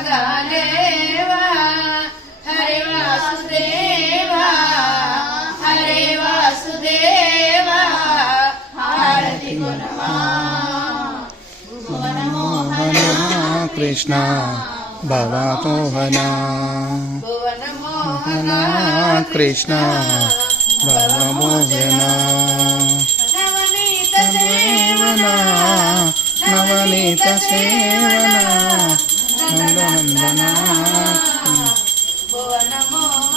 Deva Hare Vasudeva Hare Vasudeva हारति गुणमा Bhuvan Mohana Krishna भवमोहना Bhuvan Mohana Krishna भवमोहना Navneet सेवना Navneet सेवना नंदनंदना Bhuvan Mohana